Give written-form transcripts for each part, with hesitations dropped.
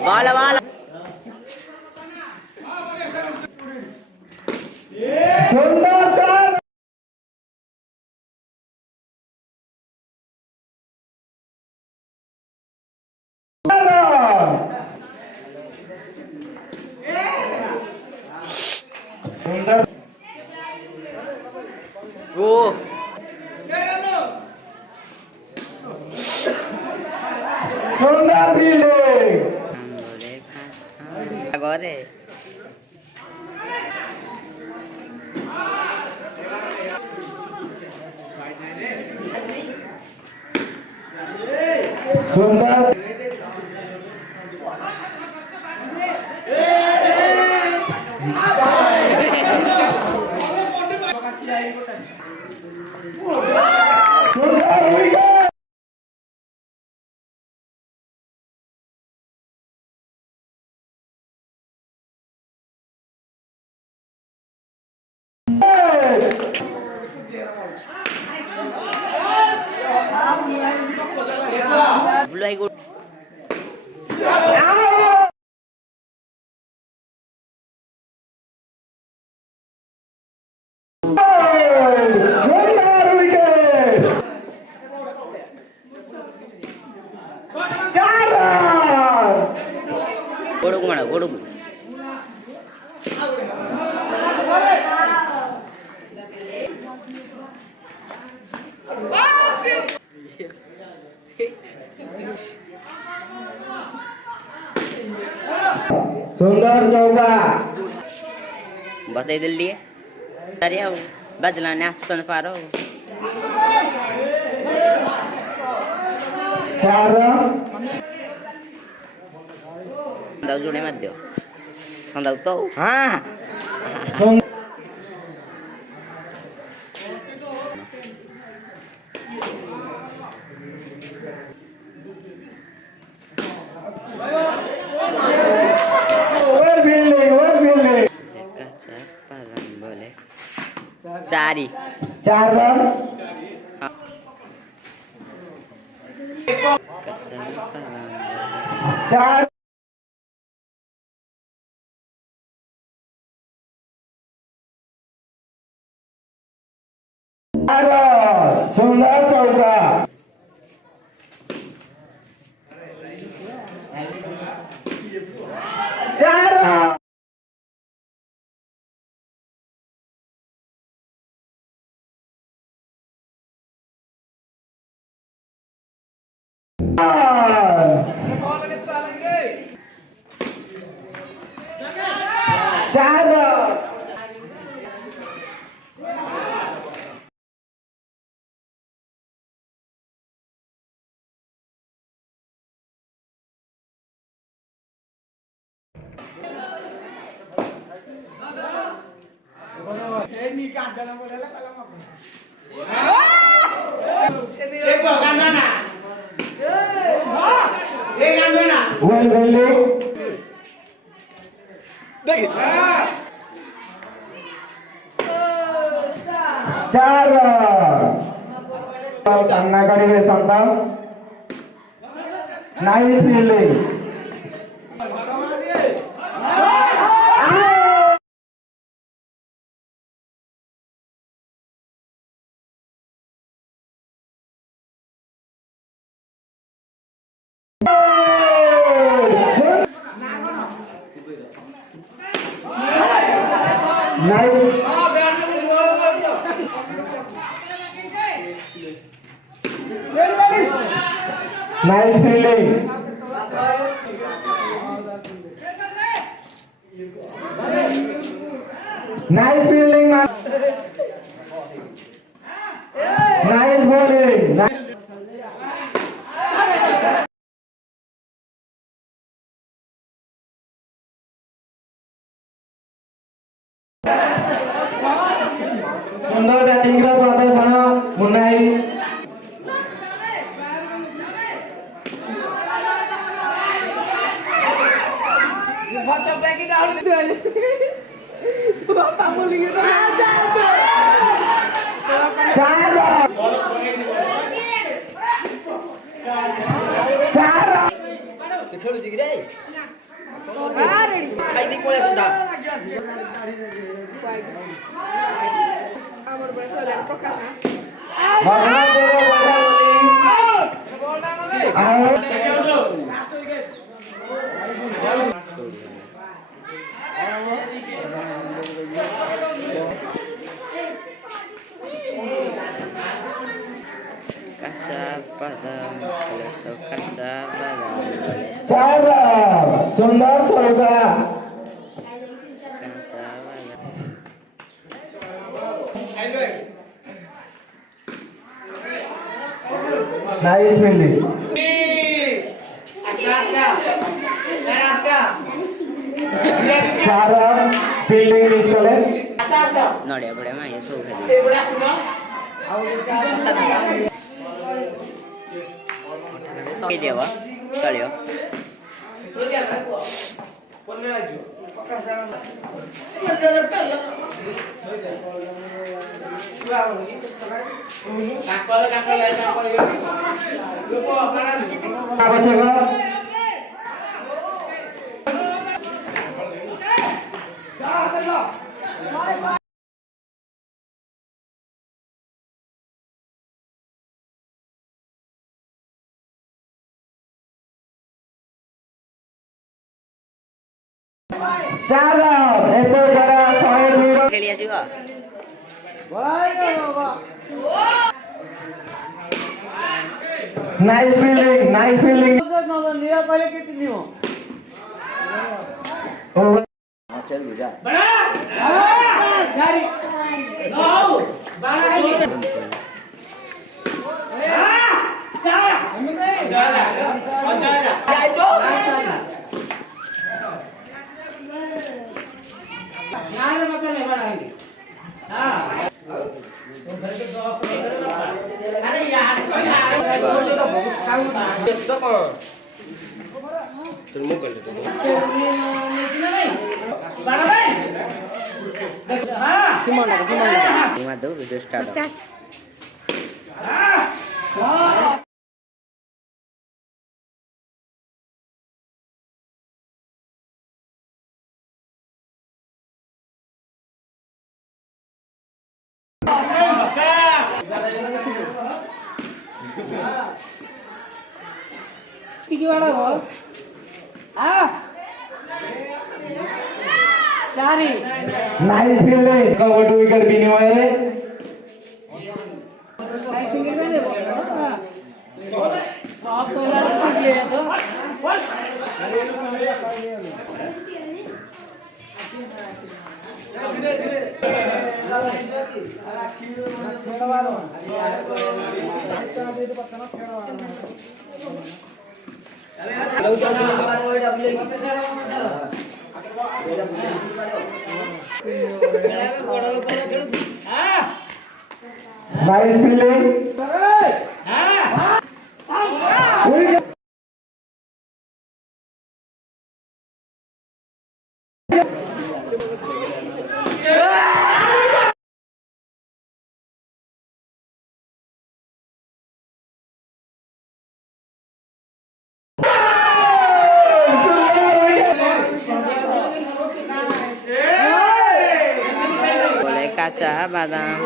Bola, bola. Go. Agora é. Blue go. Godugu mana godugu. सुंदर चौका बताइदिल्ली अरे आओ बजला ने आस्तन पारो चार दाउ जुने मत दियो संदाउ तो हाँ चारी चार रन चार सुंदर चौका चार चार सामना करेंगे संतान nice fielding nice nice fielding nice fielding nice bowling सुंदर बैटिंग प्रदर्शन मुन्नाई ସେ ଖେଳୁଛି କି ରେ ଖାଇଦେଇ ପଳେଇ ଆସୁଛି Kaca badam, atau kaca badam, सुंदर चौका kaca badam. नाइस फील्डिंग चार फील्डिंग निकले Nodia boleh main ya suka dia. Dia apa? Kali ya. apa coba चार एक जरा 102 Kali juga. Nice fielding over Chel buja. Lima tuh udah start. Nice fielding cover wicket विनिमय nice fielding Boleh kaca badam.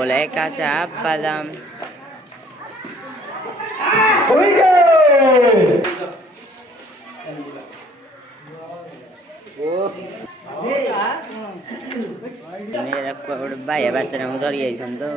Boleh kaca badam. Wicket Ini aku udah bayar baterai motor ya itu.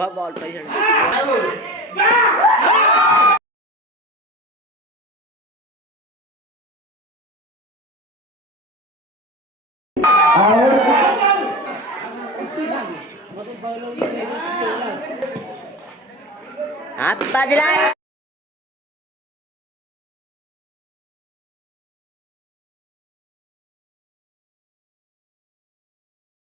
हा ball पैसे out हात बाजला